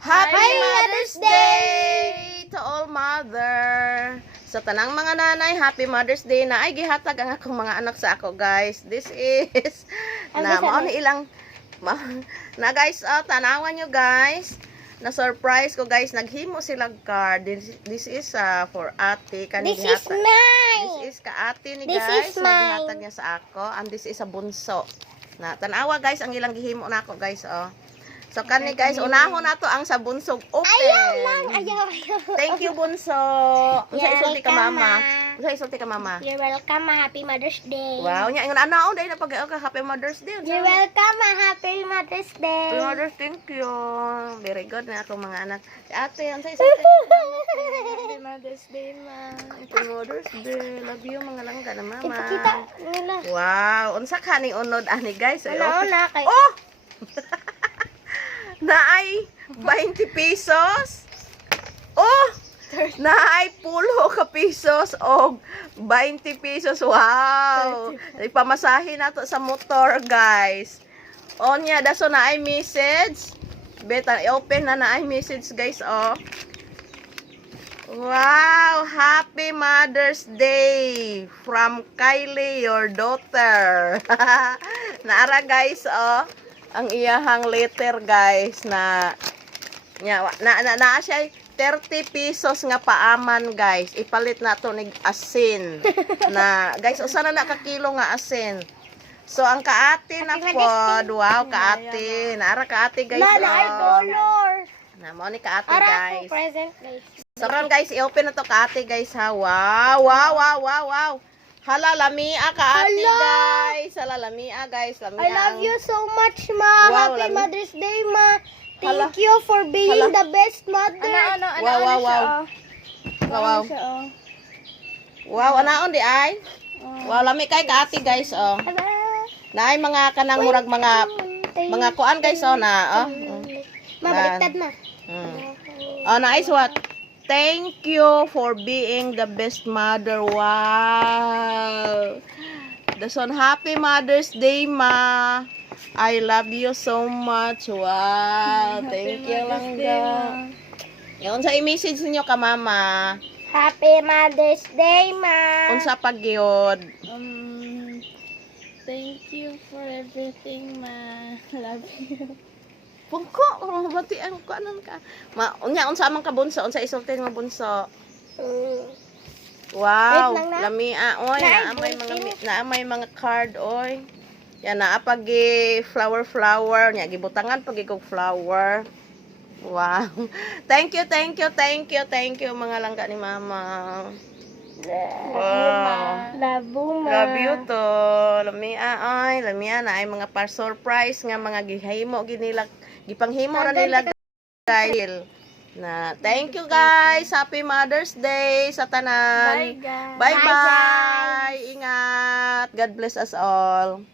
Happy Mother's Day to all mother. Sa tanang mga nanay, Happy Mother's Day na ay gihatag ang akong mga anak sa ako, guys. This is na mao ni ilang na guys, tanawan nyo guys. Na surprise ko guys, naghimo silang card. This is for ate kanina. This is mine. This is ka ate ni This guys. is mine. Nagihatag niya sa ako. And this is a bunso. Na tanawa guys ang ilang gihimo nako guys, oh. So kani guys, unahon nato ang sa bunsog open. Ayaw lang, ayaw. Thank you bunso. Unsa isulti ka mama? Unsa isulti ka mama? You're welcome, Happy Mother's Day. Wow, nya ingon anaon day na pag Happy Mother's Day. You're welcome, Happy Mother's Day. Happy Mother's, thank you. Very good na ako mga anak. Si ate, unsa isulti? Happy Mother's Day, ma. Happy Mother's Day. Love you mga langga na mama. Ipakita nila. Wow, unsa kani unod ani guys? Una kay. Oh! Naay 20 pesos. Oh! Naay 10 ka pesos o 20 pesos. Wow! Ipamasahe nato sa motor, guys. Onya, daso naay message. Beta, i-open na naay message, guys, oh. Wow! Happy Mother's Day from Kylie, your daughter. Naara, guys, oh. Ang iyahang letter guys na siya 30 pesos nga paaman guys. Ipalit na to nig asin. Na guys, usa na kakilo nga asin. So ang kaate na pod, wow kaate. Naara kaate guys. Ay color. Na mo ni kaate Ara guys. ko present guys. So ron guys, i-open na to kaate guys ha. Wow, wow, wow, wow, wow. Hala, lamia ka ate guys. Hala, lamia guys. Lamia. I love you so much, ma. Wow, Happy Mother's Day, ma. Thank Hala. you for being Hala. the best mother. Wow, wow, wow. Wow, wow. Wow, anaon di ay? Wow, lami kay ka ate guys, oh. Naay mga kanang murag mga kuan guys, oh na, oh. Mabaliktad na. Oh, nice what? Thank you for being the best mother. Wow. Dason Happy Mother's Day, ma. I love you so much. Wow. Thank you lang ga. Yung sa i-message niyo ka mama. Happy Mother's Day, ma. Unsa pag gyud? Thank you for everything, ma. Love you. Pungko, batian ko anon ka. Unya unsa man ka bunso, unsa isulti nga bunso? Wow, Wait lang na. lamia oy, naamay mga card oy. Yan naa pag flower nya gibutangan pag kog flower. Wow. Thank you mga langga ni mama. Wow. Love you to. Lamia na ay mga surprise nga mga gihimo ginila gipanghimo ra nila guys. Na thank you guys. Happy Mother's Day sa tanan. Bye, guys. Bye bye. Ingat. God bless us all.